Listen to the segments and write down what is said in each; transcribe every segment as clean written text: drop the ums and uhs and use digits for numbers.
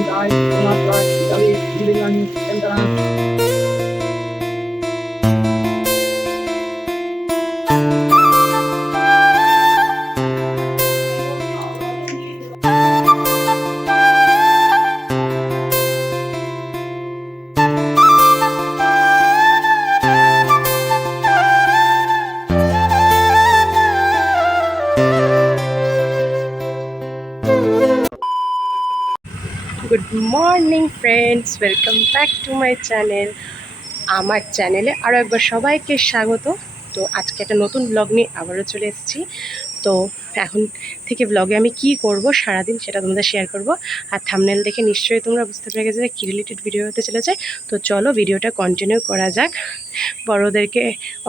Guys, I'm not sure. Kami bilingan entrance. Good morning friends, welcome back to my channel. আমার চ্যানেলে আরও একবার সবাইকে স্বাগত। তো আজকে একটা নতুন ব্লগ নিয়ে আবারও চলে এসেছি। তো এখন থেকে ব্লগে আমি কি করব সারাদিন সেটা তোমাদের শেয়ার করব। আর থাম্বনেল দেখে নিশ্চয়ই তোমরা বুঝতে পেরে গেছো যে কী রিলেটেড ভিডিও হতে চলেছে। তো চলো ভিডিওটা কন্টিনিউ করা যাক। বড়োদেরকে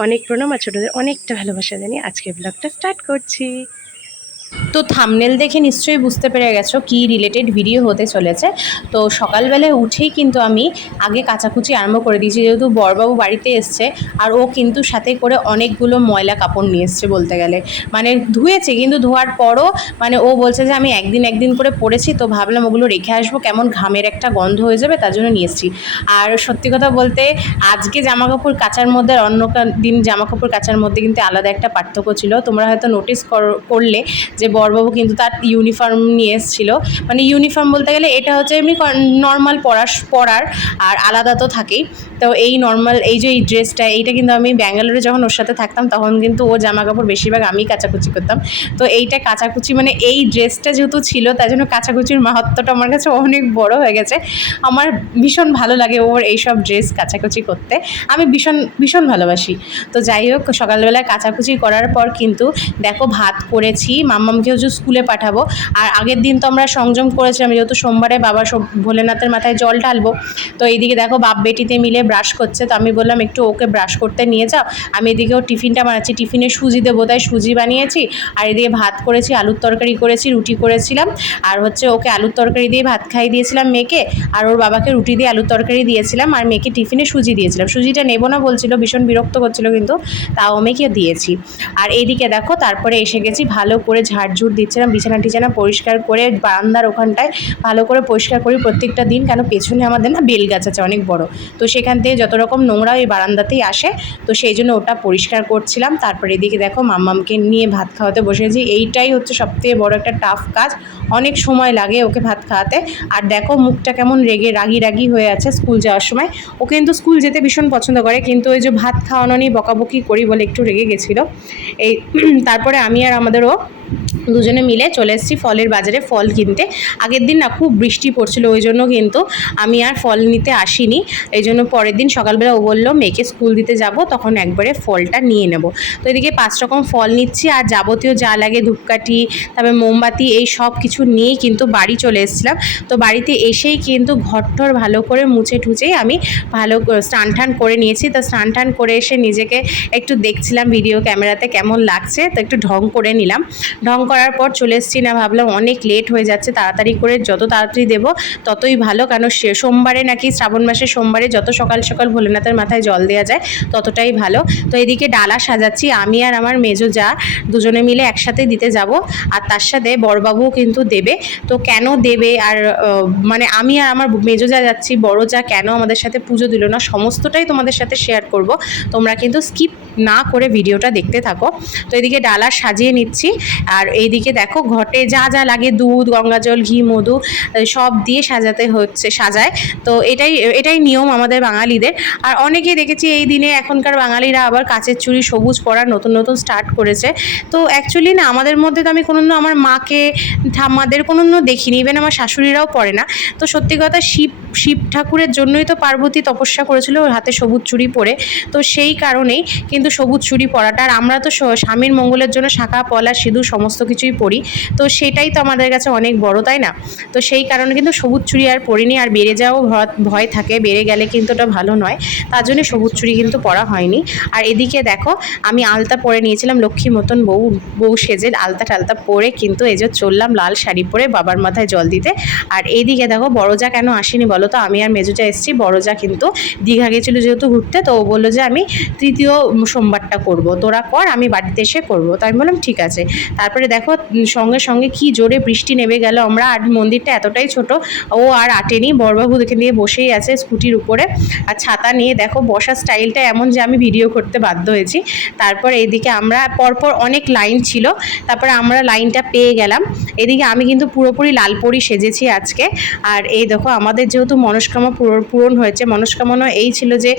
অনেক প্রণাম আর ছোটোদের অনেকটা ভালোবাসা জানিয়ে আজকে ব্লগটা স্টার্ট করছি। তো থাম্বনেল দেখে নিশ্চয়ই বুঝতে পেরে গেছো কি রিলেটেড ভিডিও হতে চলেছে। তো সকালবেলায় উঠেই কিন্তু আমি আগে কাচাকুচি আরম্ভ করে দিয়েছি, যেহেতু বড়বাবু বাড়িতে এসছে। আর ও কিন্তু সাথে করে অনেকগুলো ময়লা কাপড় নিয়ে এসছে বলতে গেলে, মানে ধুয়েছে, কিন্তু ধোয়ার পরও মানে ও বলছে যে আমি একদিন করে পরেছি, তো ভাবলাম ওগুলো রেখে আসবো, কেমন ঘামের একটা গন্ধ হয়ে যাবে, তার জন্য নিয়ে এসেছি। আর সত্যি কথা বলতে আজকে জামাকাপড় কাচার মধ্যে আর অন্য দিন জামাকাপড় কাচার মধ্যে কিন্তু আলাদা একটা পার্থক্য ছিল। তোমরা হয়তো নোটিস করলে যে বড়বাবু কিন্তু তার ইউনিফর্ম নিয়ে এসেছিলো। মানে ইউনিফর্ম বলতে গেলে এটা হচ্ছে এমনি নর্মাল পরার, আর আলাদা তো থাকেই। তো এই নর্মাল এই যে এই ড্রেসটা, এইটা কিন্তু আমি ব্যাঙ্গালোরে যখন ওর সাথে থাকতাম তখন কিন্তু ও জামা কাপড় বেশিরভাগ আমি কাচাকুচি করতাম। তো এইটা কাচাকুচি মানে এই ড্রেসটা যেহেতু ছিল তাই জন্য কাচাকুচির মাহাত্ম্যটা আমার কাছে অনেক বড় হয়ে গেছে। আমার ভীষণ ভালো লাগে ওর এইসব ড্রেস কাচাকুচি করতে, আমি ভীষণ ভীষণ ভালোবাসি। তো যাই হোক, সকালবেলায় কাচাকুচি করার পর কিন্তু দেখো ভাত করেছি, মাম্মামকেও যে স্কুলে পাঠাবো। আর আগের দিন তো আমরা সংযম করেছিলাম, যেহেতু সোমবারে বাবা ভোলেনাথের মাথায় জল ঢালবো। তো এইদিকে দেখো বাপ বেটিতে মিলে ব্রাশ করছে, তো আমি বললাম একটু ওকে ব্রাশ করতে নিয়ে যাও, আমি এদিকেও টিফিনটা বানাচ্ছি। টিফিনে সুজি দেবো তাই সুজি বানিয়েছি, আর এদিকে ভাত করেছি, আলুর তরকারি করেছি, রুটি করেছিলাম। আর হচ্ছে ওকে আলুর তরকারি দিয়ে ভাত খাইয়ে দিয়েছিলাম মেয়েকে, আর ওর বাবাকে রুটি দিয়ে আলুর তরকারি দিয়েছিলাম, আর মেয়েকে টিফিনে সুজি দিয়েছিলাম। সুজিটা নেবো না বলছিল, ভীষণ বিরক্ত করছিল, কিন্তু তাও মেয়েকে দিয়েছি। আর এইদিকে দেখো তারপরে এসে গেছি, ভালো করে ঝাড়ঝুড় দিচ্ছিলাম, বিছানা টিছানা পরিষ্কার করে বারান্দার ওখানটায় ভালো করে পরিষ্কার করি প্রত্যেকটা দিন, কেন পেছনে আমাদের না বেল গাছ আছে অনেক বড়, তো সেখান থেকে যত রকম নোংরা ওই বারান্দাতেই আসে, তো সেই জন্য ওটা পরিষ্কার করছিলাম। তারপরে এদিকে দেখো মাম্মামকে নিয়ে ভাত খাওয়াতে বসেছি। এইটাই হচ্ছে সবথেকে বড় একটা টাফ কাজ, অনেক সময় লাগে ওকে ভাত খাওয়াতে। আর দেখো মুখটা কেমন রাগি হয়ে আছে স্কুল যাওয়ার সময়। ও কিন্তু স্কুল যেতে ভীষণ পছন্দ করে, কিন্তু ওই যে ভাত খাওয়ানো নিয়ে বকাবকি করি বলে একটু রেগে গেছিলো। এই তারপরে আমি আর আমাদেরও দুজনে মিলে চলে এসেছি ফলের বাজারে ফল কিনতে। আগের দিন না খুব বৃষ্টি পড়ছিল, ওই জন্য কিন্তু আমি আর ফল নিতে আসিনি। এই জন্য পরের দিন সকালবেলা ও বললো মেয়েকে স্কুল দিতে যাব, তখন একবারে ফলটা নিয়ে নেব। তো এদিকে 5 রকম ফল নিচ্ছি, আর যাবতীয় যা লাগে ধূপকাঠি, তারপরে মোমবাতি, এই সব কিছু নিয়েই কিন্তু বাড়ি চলে এসেছিলাম। তো বাড়িতে এসেই কিন্তু ঘরটর ভালো করে মুছে ঠুচেই আমি ভালো স্নান টান করে নিয়েছি। তো স্নান টান করে এসে নিজেকে একটু দেখছিলাম ভিডিও ক্যামেরাতে কেমন লাগছে, তো একটু ঢং করে নিলাম। ঢং করার পর চলে এসেছি, না ভাবলাম অনেক লেট হয়ে যাচ্ছে, তাড়াতাড়ি করে যত তাড়াতাড়ি দেবো ততই ভালো, কেন সোমবারে নাকি শ্রাবণ মাসের সোমবারে যত সকাল সকাল ভোলেনাথের মাথায় জল দেওয়া যায় ততটাই ভালো। তো এদিকে ডালা সাজাচ্ছি, আমি আর আমার মেজো যা দুজনে মিলে একসাথে দিতে যাব, আর তার সাথে বড়বাবুও কিন্তু দেবে। তো কেন দেবে, আর মানে আমি আর আমার মেজো যা যাচ্ছি, বড় যা কেন আমাদের সাথে পুজো দিল না, সমস্তটাই তোমাদের সাথে শেয়ার করব। তোমরা কিন্তু স্কিপ না করে ভিডিওটা দেখতে থাকো। তো এদিকে ডালা সাজিয়ে নিচ্ছি, আর এইদিকে দেখো ঘটে যা যা লাগে দুধ, গঙ্গাজল, ঘি, মধু সব দিয়ে সাজায়। তো এটাই নিয়ম আমাদের বাঙালিদের। আর অনেকেই দেখেছি এই দিনে এখনকার বাঙালিরা আবার কাচের চুড়ি সবুজ পরা নতুন স্টার্ট করেছে। তো অ্যাকচুয়ালি না আমাদের মধ্যে তো আমি কোনো আমার মাকে ঠাম্মাদের কোনো দেখিনি, ইভেন আমার শাশুড়িরাও পরে না। তো সত্যি কথা শিব ঠাকুরের জন্যই তো পার্বতী তপস্যা করেছিল ওর হাতে সবুজ চুড়ি পরে, তো সেই কারণেই কিন্তু সবুজ চুড়ি পরাটা। আর আমরা তো স্বামীর মঙ্গলের জন্য শাঁখা পলা সিঁদুর সমস্ত কিছুই পরি, তো সেটাই তো আমাদের কাছে অনেক বড়, তাই না? তো সেই কারণে কিন্তু সবুজ চুড়ি আর পরিনি, আর বেড়ে যাওয়াও ভয় থাকে, বেড়ে গেলে কিন্তু ওটা ভালো নয়, তার জন্য সবুজ চুড়ি কিন্তু পরা হয়নি। আর এদিকে দেখো আমি আলতা পরে নিয়েছিলাম, লক্ষ্মী মতন বউ সেজে আলতা টালতা পরে কিন্তু এই যে চললাম লাল শাড়ি পরে বাবার মাথায় জল দিতে। আর এইদিকে দেখো বড় যা কেন আসেনি বলো বলো তো? আমি আর মেজো যা এসেছি, বড় যা কিন্তু দীঘা গেছিলো যেহেতু ঘুরতে, তো ও বললো যে আমি তৃতীয় সোমবারটা করব, তোরা কর, আমি বাড়িতে এসে করব। তো আমি বললাম ঠিক আছে। তারপরে দেখো সঙ্গে সঙ্গে কি জোরে বৃষ্টি নেমে গেল। আমরা আর মন্দিরটা এতটাই ছোট, ও আর আটেনি, বড়বাবু দেখে নিয়ে বসেই আছে স্কুটির উপরে আর ছাতা নিয়ে। দেখো বসার স্টাইলটা এমন যে আমি ভিডিও করতে বাধ্য হয়েছি। তারপর এইদিকে আমরা পরপর অনেক লাইন ছিল, তারপরে আমরা লাইনটা পেয়ে গেলাম। এদিকে আমি কিন্তু পুরোপুরি লালপরি সেজেছি আজকে। আর এই দেখো আমাদের যেহেতু মনস্কামনা পূরণ হয়েছে, মনস্কামনা এই ছিল যে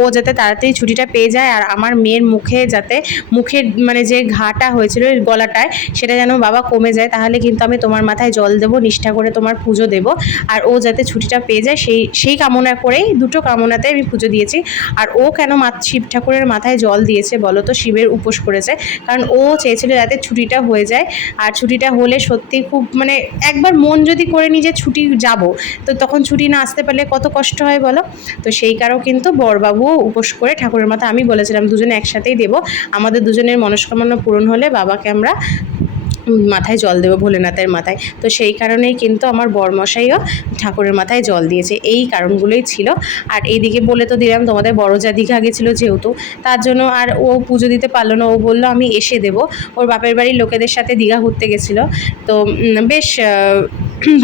ও যাতে তাড়াতাড়ি ছুটিটা পেয়ে যায়, আর আমার মেয়ের মুখে যাতে মুখের মানে যে ঘাটা হয়েছিল গলাটায় সেটা যেন বাবা কমে যায়, তাহলে কিন্তু আমি তোমার মাথায় জল দেবো, নিষ্ঠা করে তোমার পুজো দেবো। আর ও যাতে ছুটিটা পেয়ে যায় সেই কামনা করেই, দুটো কামনাতে আমি পুজো দিয়েছি। আর ও কেন শিব ঠাকুরের মাথায় জল দিয়েছে বলো তো? শিবের উপোস করেছে, কারণ ও চেয়েছিল যাতে ছুটিটা হয়ে যায়। আর ছুটিটা হলে সত্যি খুব মানে একবার মন যদি করে নিই যে ছুটি যাব, তো তখন ছুটি না আসতে পারলে কত কষ্ট হয় বলো? তো সেই কারণেও কিন্তু বরবাবুও উপোস করে ঠাকুরের মাথায়, আমি বলেছিলাম দুজনে একসাথেই দেবো, আমাদের দুজনের মনস্কামনা পূরণ হলে বাবাকে আমরা মাথায় জল দেবো, ভোলেনাথের মাথায়। তো সেই কারণেই কিন্তু আমার বরমশাইও ঠাকুরের মাথায় জল দিয়েছে, এই কারণগুলোই ছিল। আর এইদিকে বলে তো দিলাম তোমাদের বড় যা দীঘা গেছিলো যেহেতু, তার জন্য আর ও পুজো দিতে পারলো না, ও বললো আমি এসে দেবো। ওর বাপের বাড়ির লোকেদের সাথে দীঘা ঘুরতে গেছিলো, তো বেশ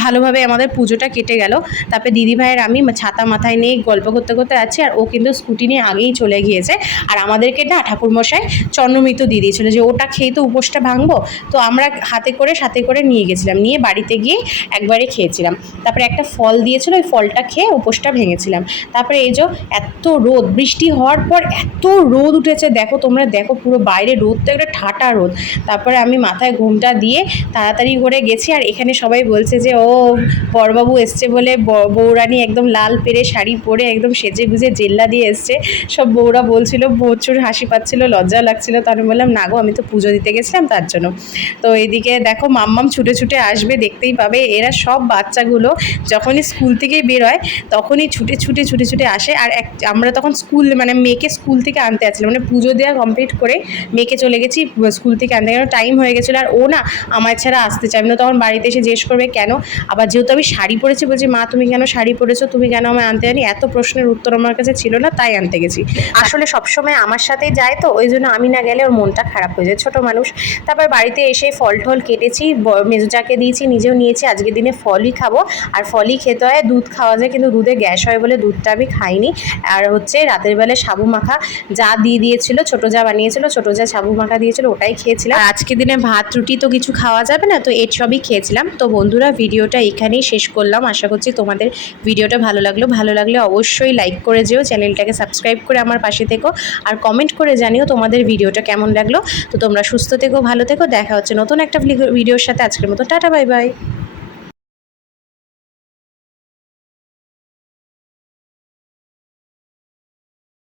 ভালোভাবে আমাদের পুজোটা কেটে গেল। তারপরে দিদিভাইয়ের আমি ছাতা মাথায় নিয়ে গল্প করতে করতে আছি, আর ও কিন্তু স্কুটি নিয়ে আগেই চলে গিয়েছে। আর আমাদেরকে না ঠাকুরমশাই চন্নমৃত দিয়ে দিয়েছিলো যে ওটা খেয়ে তো উপোসটা ভাঙবো, তো আমরা সাথে করে নিয়ে গেছিলাম, নিয়ে বাড়িতে গিয়ে একবারে খেয়েছিলাম। তারপরে একটা ফল দিয়েছিল, ওই ফলটা খেয়ে উপোসটা ভেঙেছিলাম। তারপরে এই যে এত রোদ, বৃষ্টি হওয়ার পর এত রোদ উঠেছে, দেখো তোমরা দেখো পুরো বাইরে রোদটা একটা ঠাটা রোদ। তারপরে আমি মাথায় ঘোমটা দিয়ে তাড়াতাড়ি করে গেছি। আর এখানে সবাই বলছে যে ও বড়বাবু এসছে বলে বৌরানী একদম লাল পেরে শাড়ি পরে একদম সেজে গুজে জেল্লা দিয়ে এসছে। সব বউরা বলছিল, প্রচুর হাসি পাচ্ছিল, লজ্জা লাগছিল। তো আমি বললাম না গো, আমি তো পুজো দিতে গেছিলাম তার জন্য। তো এইদিকে দেখো মাম্মাম ছুটে ছুটে আসবে, দেখতেই পাবে। এরা সব বাচ্চাগুলো যখনই স্কুল থেকেই বেরোয় তখনই ছুটে আসে। আর আমরা তখন মানে মেয়েকে স্কুল থেকে আনতে আসছিলাম, মানে পুজো দেওয়া কমপ্লিট করে মেয়েকে চলে গেছি স্কুল থেকে আনতে, কেন টাইম হয়ে গেছিলো। আর ও না আমার ছাড়া আসতে চাইবে না, তখন বাড়িতে এসে জিজ্ঞেস করবে কেন। আবার যেহেতু আমি শাড়ি পরেছি, বলছি মা তুমি কেন শাড়ি পরেছো, তুমি কেন আমায় আনতে জানি, এত প্রশ্নের উত্তর আমার কাছে ছিল না, তাই আনতে গেছি। আসলে সবসময় আমার সাথেই যায়, তো ওই জন্য আমি না গেলে ওর মনটা খারাপ হয়ে যায়, ছোটো মানুষ। তারপর বাড়িতে এসে ফল টল কেটেছি, মেজোজাকে দিয়েছি, নিজেও নিয়েছি। আজকের দিনে ফলই খাবো, আর ফলই খেতে হয়। দুধ খাওয়া যায় কিন্তু দুধে গ্যাস হয় বলে দুধটা আমি খাইনি। আর হচ্ছে রাতের বেলায় সাবু মাখা যা দিয়েছিল, ছোটো যা বানিয়েছিল, ছোটো যা সাবু মাখা দিয়েছিল, ওটাই খেয়েছিলাম। আর আজকের দিনে ভাত রুটি তো কিছু খাওয়া যাবে না, তো এর সবই খেয়েছিলাম। তো বন্ধুরা ভিডিওটা এখানেই শেষ করলাম। আশা করছি তোমাদের ভিডিওটা ভালো লাগলে অবশ্যই লাইক করে যেও, চ্যানেলটাকে সাবস্ক্রাইব করে আমার পাশে থেকো, আর কমেন্ট করে জানিও তোমাদের ভিডিওটা কেমন লাগলো। তো তোমরা সুস্থ থেকো, ভালো থেকো, দেখা হচ্ছে নতুন একটা ভিডিওর সাথে। আজকের মতো টাটা, বাই বাই।